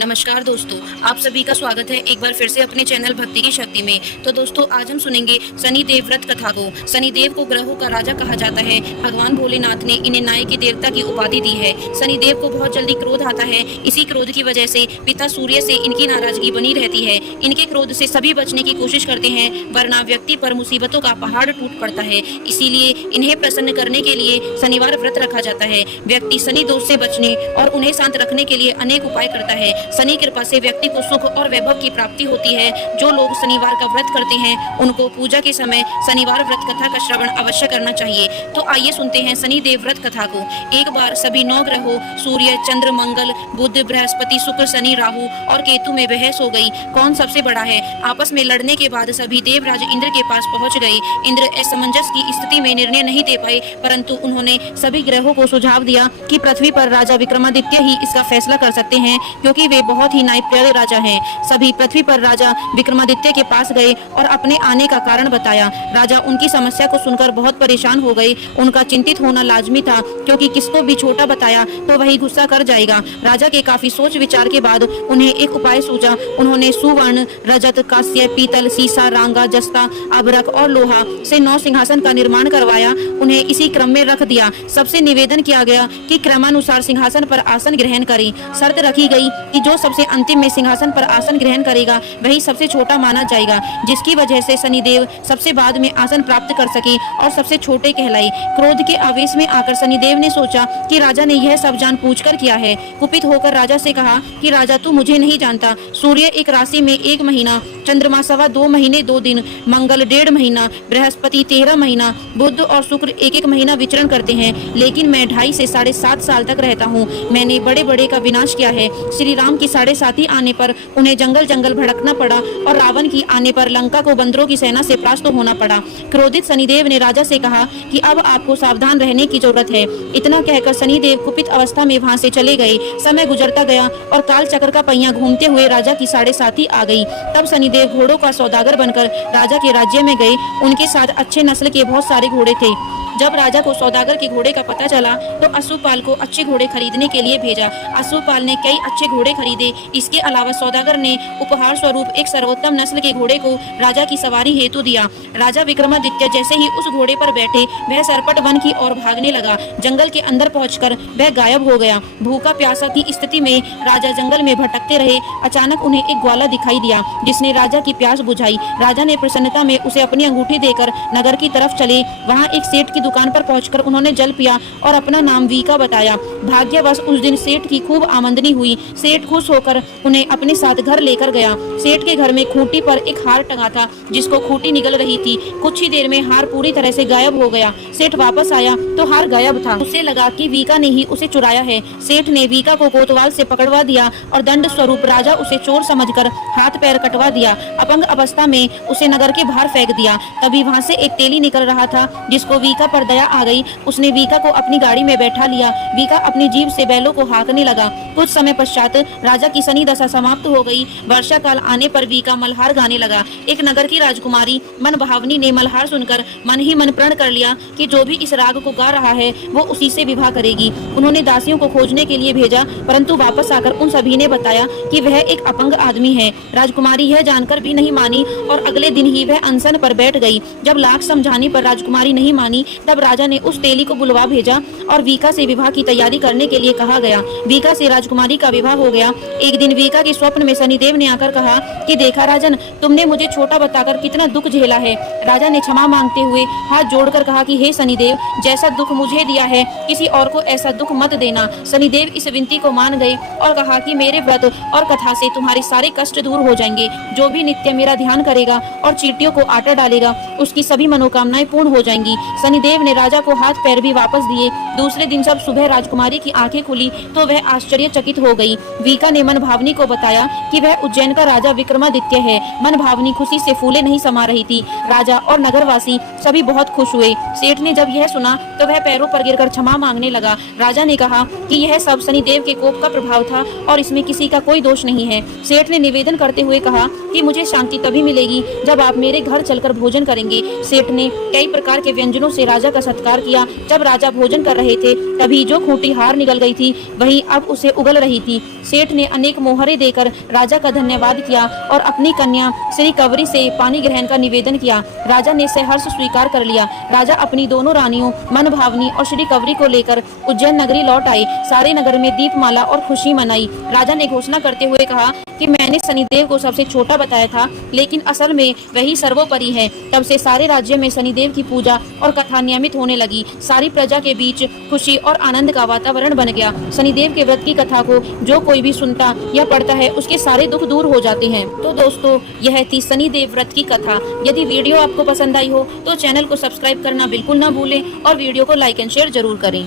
नमस्कार दोस्तों, आप सभी का स्वागत है एक बार फिर से अपने चैनल भक्ति की शक्ति में। तो दोस्तों, आज हम सुनेंगे शनिदेव व्रत कथा को। शनिदेव को ग्रहों का राजा कहा जाता है। भगवान भोलेनाथ ने इन्हें न्याय के देवता की उपाधि दी है। शनिदेव को बहुत जल्दी क्रोध आता है। इसी क्रोध की वजह से पिता सूर्य से इनकी नाराजगी बनी रहती है। इनके क्रोध से सभी बचने की कोशिश करते हैं, वरना व्यक्ति पर मुसीबतों का पहाड़ टूट पड़ता है। इसीलिए इन्हें प्रसन्न करने के लिए शनिवार व्रत रखा जाता है। व्यक्ति शनि दोष से बचने और उन्हें शांत रखने के लिए अनेक उपाय करता है। शनि कृपा से व्यक्ति को सुख और वैभव की प्राप्ति होती है। जो लोग शनिवार का व्रत करते हैं उनको पूजा के समय शनिवार व्रत कथा का श्रवण अवश्य करना चाहिए। तो आइए सुनते हैं शनिदेव व्रत कथा को। एक बार सभी 9 ग्रहों सूर्य, चंद्र, मंगल, बुध, बृहस्पति, शुक्र, शनि, राहु और केतु में बहस हो गई, कौन सबसे बड़ा है। आपस में लड़ने के बाद सभी देवराज इंद्र के पास पहुंच गए। इंद्र असमंजस की स्थिति में निर्णय नहीं दे पाए, परंतु उन्होंने सभी ग्रहों को सुझाव दिया कि पृथ्वी पर राजा विक्रमादित्य ही इसका फैसला कर सकते हैं, क्योंकि वे बहुत ही न्यायप्रिय राजा हैं। सभी पृथ्वी पर राजा विक्रमादित्य के पास गए और अपने आने का कारण बताया। राजा उनकी समस्या को सुनकर बहुत परेशान हो गए। उनका चिंतित होना लाजमी था, क्योंकि किसको भी छोटा बताया तो वही गुस्सा कर जाएगा। राजा के काफी सोच विचार के बाद उन्हें एक उपाय सूझा। उन्होंने सुवर्ण, रजत, कांस्य, पीतल, सीसा, रांगा, जस्ता, अभ्रक और लोहा से 9 सिंहासन का निर्माण करवाया। उन्हें इसी क्रम में रख दिया। सबसे निवेदन किया गया कि क्रमानुसार सिंहासन पर आसन ग्रहण करें। शर्त रखी गई कि जो सबसे अंतिम में सिंहासन पर आसन ग्रहण करेगा वही सबसे छोटा माना जाएगा, जिसकी वजह से शनिदेव सबसे बाद में आसन प्राप्त कर सके और सबसे छोटे कहलाए। क्रोध के आवेश में आकर शनिदेव ने सोचा कि राजा ने यह सब जान पूछकर किया है। कुपित होकर राजा से कहा कि राजा, तू मुझे नहीं जानता। सूर्य एक राशि में 1 महीना, चंद्रमा 2.25 महीने 2 दिन, मंगल 1.5 महीना, बृहस्पति 13 महीना, बुध और शुक्र 1-1 महीना विचरण करते हैं, लेकिन मैं 2.5 से 7.5 साल तक रहता हूँ। मैंने बड़े बड़े का विनाश किया है। श्री राम की 7.5 आने पर उन्हें जंगल जंगल भटकना पड़ा और रावण की आने पर लंका को बंदरों की सेना से परास्त होना पड़ा। क्रोधित शनिदेव ने राजा से कहा कि अब आपको सावधान रहने की जरूरत है। इतना कहकर शनिदेव कुपित अवस्था में वहां से चले गए। समय गुजरता गया और काल चक्र का पहिया घूमते हुए राजा की 7.5 आ गई। तब शनिदेव घोड़ों का सौदागर बनकर राजा के राज्य में गए। उनके साथ अच्छे नस्ल के बहुत सारे घोड़े थे। जब राजा को सौदागर के घोड़े का पता चला तो अश्वपाल को अच्छे घोड़े खरीदने के लिए भेजा। अश्वपाल ने कई अच्छे घोड़े खरीदे। इसके अलावा सौदागर ने उपहार स्वरूप एक सर्वोत्तम नस्ल के घोड़े को राजा की सवारी हेतु दिया। राजा विक्रमादित्य जैसे ही उस घोड़े पर बैठे, वह सरपट वन की ओर भागने लगा। जंगल के अंदर पहुंचकर वह गायब हो गया। भूखा प्यासा की स्थिति में राजा जंगल में भटकते रहे। अचानक उन्हें एक ग्वाला दिखाई दिया, जिसने राजा की प्यास बुझाई। राजा ने प्रसन्नता में उसे अपनी अंगूठी देकर नगर की तरफ चले। वहाँ एक सेठ की दुकान पर पहुंचकर उन्होंने जल पिया और अपना नाम वीका बताया। भाग्यवश उस दिन सेठ की खूब आमदनी हुई। सेठ खुश होकर उन्हें अपने साथ घर लेकर गया। सेठ के घर में खूंटी पर एक हार टंगा था, जिसको खूंटी निगल रही थी। कुछ ही देर में हार पूरी तरह से गायब हो गया। सेठ वापस आया तो हार गायब था। उसे लगा कि वीका ने ही उसे चुराया है। सेठ ने वीका को कोतवाल से पकड़वा दिया और दंड स्वरूप राजा उसे चोर समझकर हाथ पैर कटवा दिया। अपंग अवस्था में उसे नगर के बाहर फेंक दिया। तभी वहाँ से एक तेली निकल रहा था, जिसको वीका पर दया आ गई। उसने वीका को अपनी गाड़ी में बैठा लिया। वीका अपनी जीभ से बैलों को हाँकने लगा। कुछ समय पश्चात राजा की शनि दशा समाप्त हो गई। वर्षा काल आने पर वीका मल्हार गाने लगा। एक नगर की राजकुमारी मन भावनी ने मल्हार सुनकर मन ही मन प्रण कर लिया कि जो भी इस राग को गा रहा है वो उसी से विवाह करेगी। उन्होंने दासियों को खोजने के लिए भेजा, परंतु वापस आकर उन सभी ने बताया कि वह एक अपंग आदमी है। राजकुमारी यह जानकर भी नहीं मानी और अगले दिन ही वह अनशन पर बैठ गई। जब लाख समझाने पर राजकुमारी नहीं मानी, तब राजा ने उस तेली को बुलवा भेजा और वीका से विवाह की तैयारी करने के लिए कहा गया। वीका से राजकुमारी का विवाह हो गया। एक दिन वीका के स्वप्न में शनिदेव ने आकर कहा कि देखा राजन, तुमने मुझे छोटा बताकर कितना दुख झेला है। राजा ने क्षमा मांगते हुए हाथ जोड़कर कहा कि हे शनिदेव, जैसा दुख मुझे दिया है किसी और को ऐसा दुख मत देना। शनिदेव इस विनती को मान गए और कहा कि मेरे व्रत और कथा से तुम्हारे सारे कष्ट दूर हो जाएंगे। जो भी नित्य मेरा ध्यान करेगा और चींटियों को आटा डालेगा, उसकी सभी मनोकामनाएं पूर्ण हो जाएंगी। शनिदेव ने राजा को हाथ पैर भी वापस दिए। दूसरे दिन जब सुबह राजकुमारी की आंखें खुली तो वह आश्चर्यचकित हो गई। वीका ने मन भावनी को बताया कि वह उज्जैन का राजा विक्रमादित्य है। मन भावनी खुशी से फूले नहीं समा रही थी। राजा और नगरवासी सभी बहुत खुश हुए। सेठ ने जब यह सुना तो वह पैरों पर गिरकर क्षमा मांगने लगा। राजा ने कहा कि यह सब शनिदेव के कोप का प्रभाव था और इसमें किसी का कोई दोष नहीं है। सेठ ने निवेदन करते हुए कहा कि मुझे शांति तभी मिलेगी जब आप मेरे घर चलकर भोजन करेंगे। सेठ ने कई प्रकार के व्यंजनों से राजा राजा का सत्कार किया। जब राजा भोजन कर रहे थे तभी जो खूंटी हार निकल गई थी वही अब उसे उगल रही थी। सेठ ने अनेक मोहरे देकर राजा का धन्यवाद किया और अपनी कन्या श्री कवरी से पानी ग्रहण का निवेदन किया। राजा ने सहर्ष स्वीकार कर लिया। राजा अपनी दोनों रानियों मनभावनी और श्री कवरी को लेकर उज्जैन नगरी लौट आए। सारे नगर में दीपमाला और खुशी मनाई। राजा ने घोषणा करते हुए कहा कि मैंने शनिदेव को सबसे छोटा बताया था, लेकिन असल में वही सर्वोपरि है। तब से सारे राज्य में शनिदेव की पूजा और कथा नियमित होने लगी। सारी प्रजा के बीच खुशी और आनंद का वातावरण बन गया। शनिदेव के व्रत की कथा को जो कोई भी सुनता या पढ़ता है उसके सारे दुख दूर हो जाते हैं। तो दोस्तों, यह थी शनिदेव व्रत की कथा। यदि वीडियो आपको पसंद आई हो तो चैनल को सब्सक्राइब करना बिल्कुल ना भूलें और वीडियो को लाइक एंड शेयर जरूर करें।